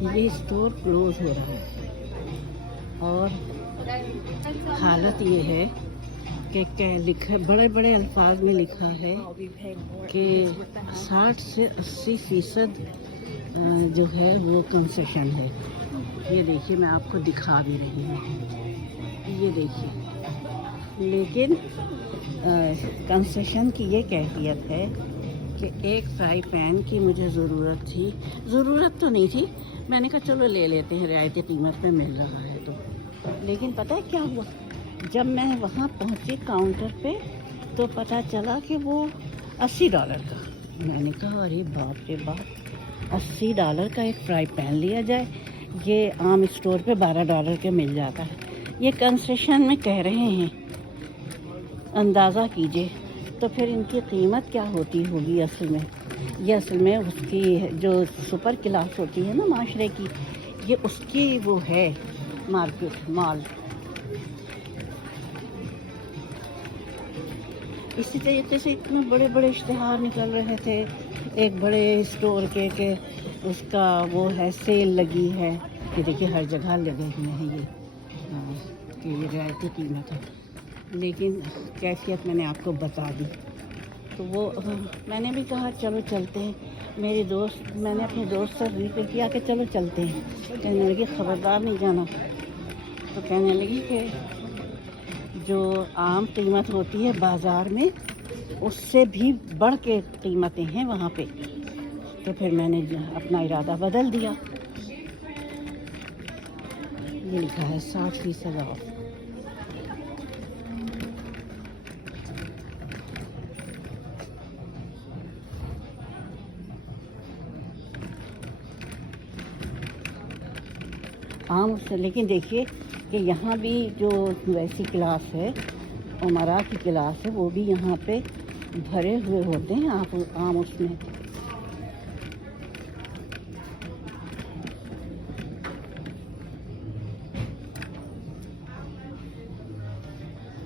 یہ store close ہو رہا ہے اور حالت یہ ہے کہ لکھا بڑے بڑے الفاظ میں لکھا ہے کہ 60 سے 80% جو ہے وہ کنسیشن ہے۔ یہ دیکھیے میں آپ کو دکھا بھی رہی ہوں، یہ دیکھیے، لیکن کنسیشن کی یہ کیفیت ہے کہ ایک فرائی پین کی مجھے ضرورت تھی، ضرورت تو نہیں تھی، میں نے کہا چلو لے لیتے ہیں، رعایتی قیمت پہ مل رہا ہے تو۔ لیکن پتہ ہے کیا ہوا، جب میں وہاں پہنچی کاؤنٹر پہ تو پتہ چلا کہ وہ $80 کا۔ میں نے کہا ارے باپ رے باپ، $80 کا ایک فرائی پین لیا جائے، یہ عام اسٹور پہ $12 کے مل جاتا ہے۔ یہ کنسیشن میں کہہ رہے ہیں، اندازہ کیجئے تو پھر ان کی قیمت کیا ہوتی ہوگی اصل میں۔ یہ اصل میں اس کی جو سپر کلاس ہوتی ہے نا معاشرے کی، یہ اس کی وہ ہے مارکیٹ مال۔ اسی طریقے سے اتنے بڑے بڑے اشتہار نکل رہے تھے ایک بڑے اسٹور کے کہ اس کا وہ ہے سیل لگی ہے، کہ دیکھیے ہر جگہ لگے ہوئے ہیں یہ کہ یہ رعایتی قیمت ہے، لیکن کیفیت میں نے آپ کو بتا دی۔ تو وہ میں نے بھی کہا چلو چلتے ہیں، میری دوست، میں نے اپنے دوست سے ذکر کیا کہ چلو چلتے ہیں، کہنے لگی خبردار نہیں جانا۔ تو کہنے لگی کہ جو عام قیمت ہوتی ہے بازار میں اس سے بھی بڑھ کے قیمتیں ہیں وہاں پہ۔ تو پھر میں نے اپنا ارادہ بدل دیا۔ یہ لکھا ہے 60% آف۔ عام اس سے، لیکن دیکھیے کہ یہاں بھی جو ویسی کلاس ہے، عمرا کی کلاس ہے، وہ بھی یہاں پہ بھرے ہوئے ہوتے ہیں آپ عام اس میں۔